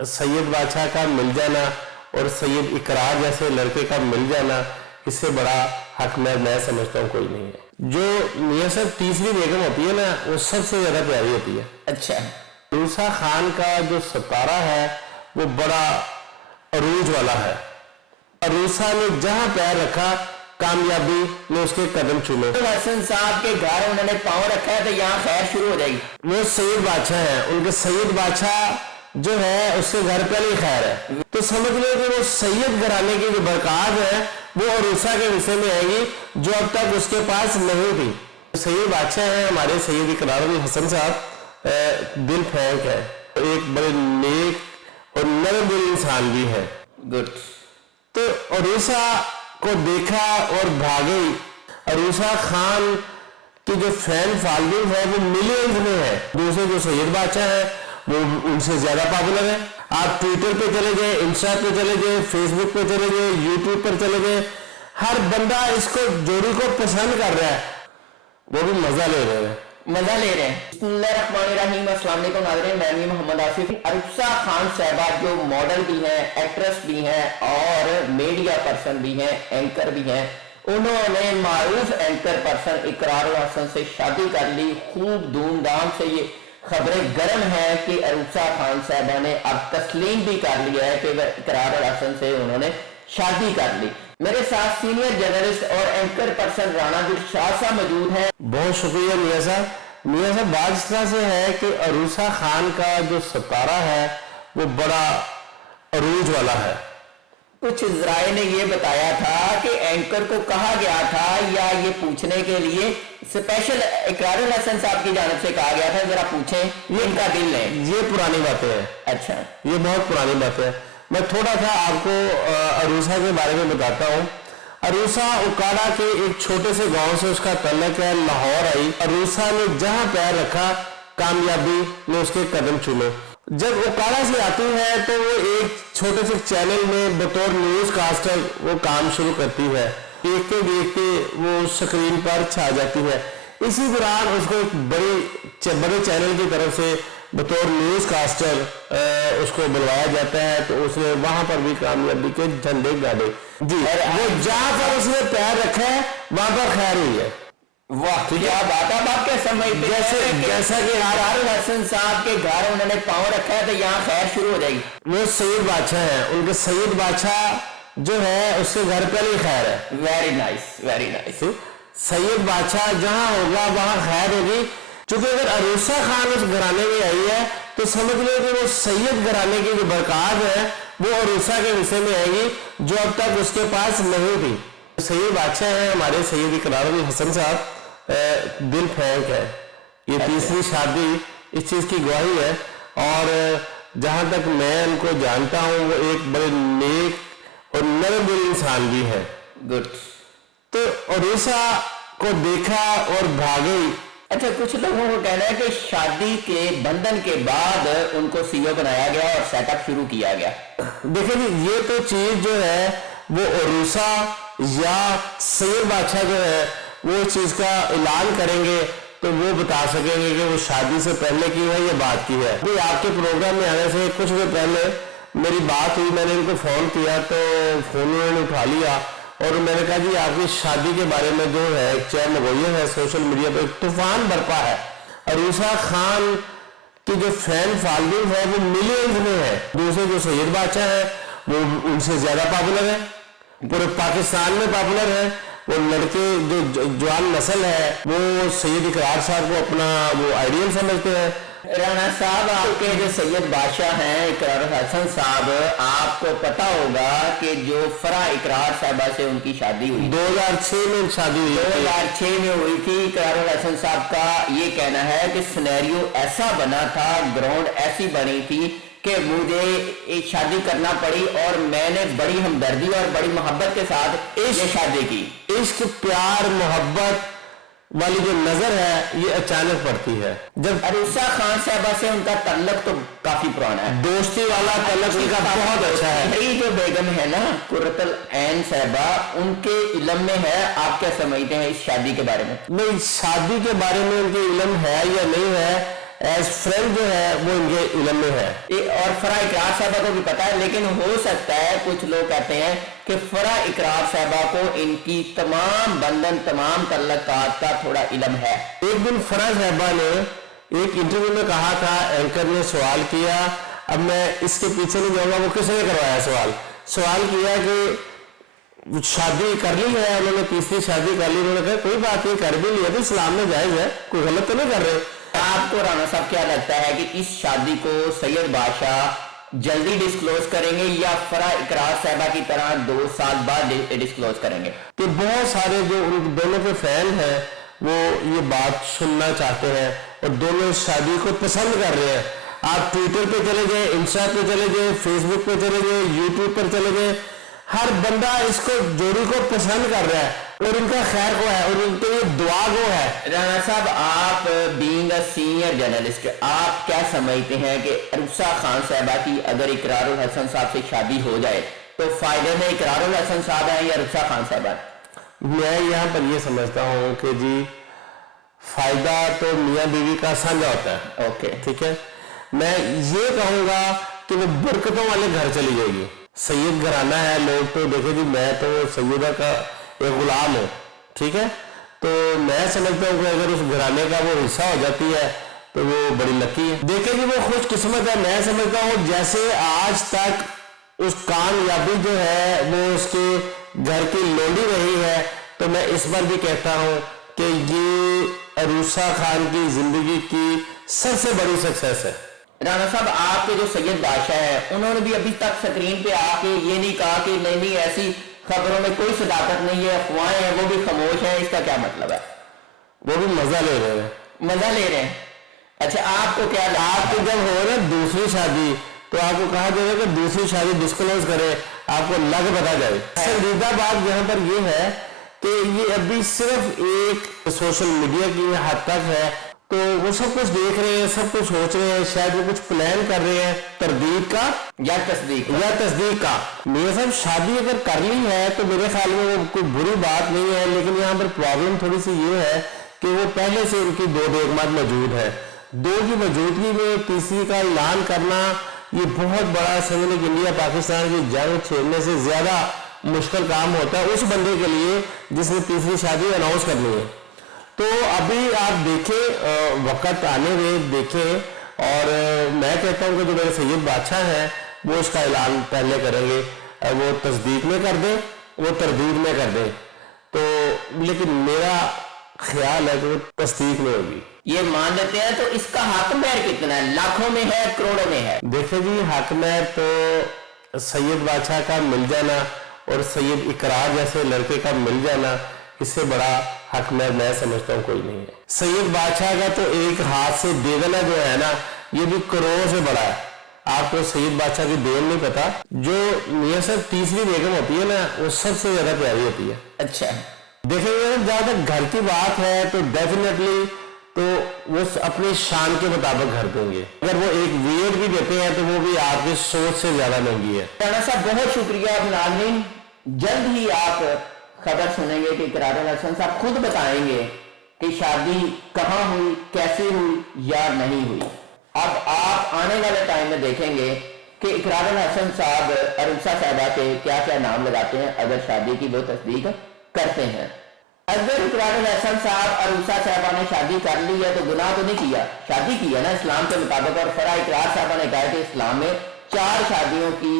سید بادشاہ کا مل جانا اور سید اقرار جیسے لڑکے کا مل جانا اس سے بڑا حق میں سمجھتا ہوں کوئی نہیں ہے. جو میاں صاحب تیسری بیگم ہوتی ہے نا وہ سب سے زیادہ پیاری ہوتی ہے. اچھا. عروسہ خان کا جو ستارہ ہے وہ بڑا عروج والا ہے. عروسہ نے جہاں پیر رکھا کامیابی نے اس کے قدم چومے. حسن صاحب کے گھر انہوں نے پاؤں رکھا ہے تو یہاں خیر شروع ہو جائے گی. وہ سید بادشاہ ہیں, ان کے سید بادشاہ جو ہے اس کے گھر پہ نہیں خیر ہے. تو سمجھ لو کہ وہ سید گھرانے کی جو برکات ہے وہ عروسہ کے حصے میں آئے گی جو اب تک اس کے پاس نہیں تھی. سید بادشاہ ہیں ہمارے سید اقرار الحسن صاحب, دل پھینک ہے, ایک بڑے نیک اور نرم دل انسان بھی ہے. گڈ. تو عروسہ کو دیکھا اور بھاگے. عروسہ خان کی جو فین فالوئنگ ہے وہ ملینز میں ہے. دوسرے جو سید بادشاہ ہیں وہ ان سے زیادہ پاپولر ہے. آپ ٹویٹر پہ چلے جائیں, انسٹا پہ چلے جائیں, فیس بک پہ چلے جائیں, یوٹیوب پر چلے جائیں, ہر بندہ اس کو جوڑی کو پسند کر رہا ہے, وہ بھی مزہ لے رہے ہیں. بسم اللہ الرحمن الرحیم. السلام علیکم ناظرین, میں محمد آصف. عروسہ خان صاحبہ جو ماڈل بھی ہیں, ایکٹریس بھی ہیں اور میڈیا پرسن بھی ہیں, اینکر بھی ہیں, انہوں نے معروف اینکر پرسن اقرار الحسن سے شادی کر لی. خوب دھوم دھام سے یہ خبریں گرم ہیں کہ عروسہ خان صاحبہ نے اب تسلیم بھی کر لیا ہے کہ اقرار الحسن سے انہوں نے شادی کر لی. میرے ساتھ سینئر جرنلسٹ اور اینکر پرسن رانا دل شاہ صاحب موجود ہیں. بہت شکریہ میاں صاحب. میاں صاحب بات اس طرح سے ہے کہ عروسہ خان کا جو ستارہ ہے وہ بڑا عروج والا ہے. کچھ ذرائع نے یہ بتایا تھا کہ اینکر کو کہا گیا تھا یا یہ پوچھنے کے لیے اسپیشل اقرار الحسن صاحب کی جانب سے کہا گیا تھا ذرا پوچھیں ان کا دل ہے. یہ پرانی باتیں ہیں. اچھا, یہ بہت پرانی باتیں ہیں. میں تھوڑا سا آپ کو عروسہ کے بارے میں بتاتا ہوں. عروسہ اکاڑا کے ایک چھوٹے سے گاؤں سے اس کا تعلق ہے. لاہور آئی. عروسہ نے جہاں پیر رکھا کامیابی نے اس کے قدم چومے. جب اکاڑا سے آتی ہے تو وہ ایک چھوٹے سے چینل میں بطور نیوز کاسٹر وہ کام شروع کرتی ہے. دیکھتے دیکھتے وہ سکرین پر چھا جاتی ہے. اسی دوران اس کو ایک بڑے چینل کی طرف سے بطور نیوز کاسٹر اس کو بلوایا جاتا ہے. تو اس نے وہاں پر بھی کامیابی کے جھنڈے گاڑے. جی, وہ جہاں پر اس نے پیر رکھا ہے وہاں پر خیر ہوئی ہے. واہ کیا بات ہے. آپ کیا سمجھتے ہیں جیسا کہ اقرار الحسن صاحب کے گھر انہوں نے پاؤں رکھا ہے تو یہاں خیر شروع ہو جائے گی. وہ سید بادشاہ ہیں, ان کے سید بادشاہ جو ہے اس کے گھر پہ نہیں خیر ہے. Very nice, very nice. Syed Badshah جہاں ہوگا وہاں خیر ہوگی. چونکہ اگر عروسہ خان اس گھرانے میں آئی ہے تو سمجھ لو کہ وہ سید گھرانے کی جو برکات ہے وہ عروسہ کے حصے میں آئے گی جو اب تک اس کے پاس نہیں تھی. سید بادشاہ ہیں ہمارے سید اقرار الحسن صاحب, دل پھینک ہے. یہ تیسری شادی اس چیز کی گواہی ہے. اور جہاں تک میں ان کو جانتا ہوں وہ ایک بڑے نیک اور نرم دل انسان بھی ہے. گڈ. تو عروسہ کو دیکھا اور بھاگے. اچھا, کچھ لوگوں کو کہنا ہے کہ شادی کے بندھن کے بعد ان کو سی او بنایا گیا اور سیٹ اپ شروع کیا گیا. دیکھیں جی, یہ تو چیز جو ہے وہ عروسہ یا سید بادشاہ جو ہے وہ اس چیز کا اعلان کریں گے تو وہ بتا سکیں گے کہ وہ شادی سے پہلے کی ہے یا بعد کی ہے. آپ کے پروگرام میں آنے سے کچھ دیر پہلے میری بات ہوئی, میں نے ان کو فون کیا تو فون انہوں نے اٹھا لیا اور میں نے کہا جی آپ کی شادی کے بارے میں جو ہے چیر مغویہ ہے سوشل میڈیا پہ طوفان برپا ہے. عروسہ خان کی جو فین فالوئنگ ہے وہ ملینز میں ہے. دوسرے جو سید بادشاہ ہیں وہ ان سے زیادہ پاپولر ہے, پورے پاکستان میں پاپولر ہے. وہ لڑکے جو جوان نسل ہے وہ سید اقرار صاحب کو اپنا وہ آئیڈیل سمجھتے ہیں. رانا صاحب, آپ کے جو سید بادشاہ ہیں اقرار الحسن صاحب, آپ کو پتا ہوگا کہ جو فرا اقرار صاحبہ سے ان کی شادی ہوئی 2006 میں شادی ہوئی 2006 میں ہوئی تھی. اقرار الحسن صاحب کا یہ کہنا ہے کہ سینیریو ایسا بنا تھا, گراؤنڈ ایسی بنی تھی کہ مجھے ایک شادی کرنا پڑی اور میں نے بڑی ہمدردی اور بڑی محبت کے ساتھ یہ شادی کی. عشق پیار محبت والی جو نظر ہے یہ اچانک پڑتی ہے. جب عروسہ خان صاحبہ سے ان کا تعلق تو کافی پرانا ہے, دوستی والا تعلق ان کا بہت اچھا ہے. میری جو بیگم ہے نا قرۃ العین صاحبہ, ان کے علم میں ہے. آپ کیا سمجھتے ہیں اس شادی کے بارے میں؟ نہیں, شادی کے بارے میں ان کے علم ہے یا نہیں ہے ایز فرینڈ جو ہے وہ ان کے علم میں ہے. اور فرا اقرار صاحبہ کو بھی پتا ہے، لیکن ہو سکتا ہے کچھ لوگ کہتے ہیں کہ فرا اقرار صاحبہ کو ان کی تمام بندھن، تمام تعلقات کا تھوڑا علم ہے. ایک دن فرا صاحبہ نے ایک انٹرویو میں کہا تھا، اینکر نے سوال کیا، اب میں اس کے پیچھے نہیں جاؤں گا وہ کس نے کروایا سوال کیا کہ شادی کر لی ہے انہوں نے، تیسری شادی کر لی. انہوں نے کہا کوئی بات نہیں، کر بھی لیا تو اسلام میں جائز ہے، کوئی غلط تو نہیں کر رہے. آپ کو رانا صاحب کیا لگتا ہے کہ اس شادی کو سید بادشاہ جلدی ڈسکلوز کریں گے یا فرا اقرار صاحبہ کی طرح 2 سال بعد ڈسکلوز کریں گے؟ کہ بہت سارے جو ان دونوں کے فین ہیں وہ یہ بات سننا چاہتے ہیں اور دونوں اس شادی کو پسند کر رہے ہیں. آپ ٹویٹر پہ چلے جائیں، انسٹا پہ چلے جائیں، فیس بک پہ چلے جائیں، یوٹیوب پر چلے جائیں، ہر بندہ اس کو جوڑی کو پسند کر رہا ہے اور ان کا خیر کو ہے اور ان کے لیے دعا کو ہے. رانا صاحب، آپ بینگ اے سینئر جرنلسٹ، آپ کیا سمجھتے ہیں کہ عروسہ خان صاحبہ کی اگر اقرار الحسن صاحب سے شادی ہو جائے تو فائدے میں اقرار الحسن صاحب ہے یا عروسہ خان صاحبہ؟ میں یہاں پر یہ سمجھتا ہوں کہ جی فائدہ تو میاں بیوی کا سانجھا ہوتا ہے. اوکے، ٹھیک ہے، میں یہ کہوں گا کہ وہ برکتوں والے گھر چلی جائے گی. سید گھرانہ ہے، لوگ تو دیکھیں جی میں تو سیدہ کا ایک غلام ہوں، ٹھیک ہے، تو میں سمجھتا ہوں کہ اگر اس گھرانے کا وہ حصہ ہو جاتی ہے تو وہ بڑی لکی ہے. دیکھیں جی وہ خوش قسمت ہے. میں سمجھتا ہوں جیسے آج تک اس کامیابی جو ہے وہ اس کے گھر کی لونڈی رہی ہے، تو میں اس بار بھی کہتا ہوں کہ یہ عروسہ خان کی زندگی کی سب سے بڑی سکسیس ہے. رانا صاحب، آپ کے جو سید بادشاہ ہیں انہوں نے بھی ابھی تک سکرین پہ آ کے یہ نہیں کہا کہ نہیں ایسی خبروں میں کوئی صداقت نہیں ہے، افواہیں ہیں، وہ بھی خاموش ہیں. اس کا کیا مطلب ہے؟ وہ بھی مزہ لے رہے ہیں. مزہ لے رہے ہیں. اچھا، آپ کو کیا آپ کو جب ہو نا دوسری شادی تو آپ کو کہا جائے گا کہ دوسری شادی ڈسکلوز کرے، آپ کو لگ بتا جائے. سنجیدہ بات یہاں پر یہ ہے کہ یہ ابھی صرف ایک سوشل میڈیا کی حد تک ہے، تو وہ سب کچھ دیکھ رہے ہیں، سب کچھ سوچ رہے ہیں، شاید وہ کچھ پلان کر رہے ہیں تردید کا یا تصدیق کا. میرے صاحب شادی اگر کر لی ہے تو میرے خیال میں وہ کوئی بری بات نہیں ہے، لیکن یہاں پر پرابلم تھوڑی سی یہ ہے کہ وہ پہلے سے ان کی 2 بیگمات موجود ہے. 2 کی موجودگی میں تیسری کا اعلان کرنا یہ بہت بڑا سمجھنے کہ انڈیا پاکستان کی جنگ چھیڑنے سے زیادہ مشکل کام ہوتا ہے اس بندے کے لیے جس نے تیسری شادی اناؤنس کرنی ہے. تو ابھی آپ دیکھیں، وقت آنے میں دیکھیں، اور میں کہتا ہوں کہ جو میرے سید بادشاہ ہیں وہ اس کا اعلان پہلے کریں گے، وہ تصدیق میں کر دیں، وہ تردید میں کر دیں، تو لیکن میرا خیال ہے کہ وہ تصدیق میں ہوگی. یہ مان لیتے ہیں تو اس کا حق مہر کتنا ہے؟ لاکھوں میں ہے، کروڑوں میں ہے؟ دیکھیں جی حق مہر تو سید بادشاہ کا مل جانا اور سید اقرار جیسے لڑکے کا مل جانا، اس سے بڑا حق میں سمجھتا ہوں کوئی نہیں ہے. سید بادشاہ کا تو ایک ہاتھ سے دے دینا جو ہے نا یہ بھی کروڑوں سے بڑا ہے. آپ کو سید بادشاہ کی دین نہیں پتا، جو میاں صاحب تیسری بیگم ہوتی ہے نا وہ سب سے زیادہ پیاری ہوتی ہے. اچھا، دیکھیں گے جہاں تک گھر کی بات ہے تو ڈیفینیٹلی تو وہ اپنی شان کے مطابق گھر دیں گے. اگر وہ ایک ویئر بھی دیتے ہیں تو وہ بھی آپ کی سوچ سے زیادہ مہنگی ہے. رانا صاحب بہت شکریہ. ناظرین، جلد ہی آپ خبر سنیں گے کہ اقرار الحسن صاحب خود بتائیں گے کہ شادی کہاں ہوئی، کیسے ہوئی یا نہیں ہوئی. اب آپ آنے والے ٹائم میں دیکھیں گے کہ اقرار الحسن صاحب عروسہ صاحبہ کے کیا کیا نام لگاتے ہیں اگر شادی کی وہ تصدیق کرتے ہیں. اگر اقرار الحسن صاحب عروسہ صاحبہ نے شادی کر لی ہے تو گناہ تو نہیں کیا، شادی کی ہے نا اسلام کے مطابق. اور فرا اقرار صاحبہ نے کہا کہ اسلام میں 4 شادیوں کی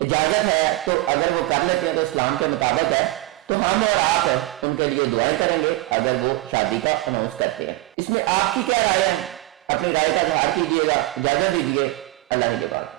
اجازت ہے، تو اگر وہ کر لیتے ہیں تو اسلام کے مطابق ہے. تو ہم اور آپ ان کے لیے دعائیں کریں گے اگر وہ شادی کا اناؤنس کرتے ہیں. اس میں آپ کی کیا رائے ہے؟ اپنی رائے کا اظہار کیجیے گا. اجازت دیجیے. اللہ کے بعد.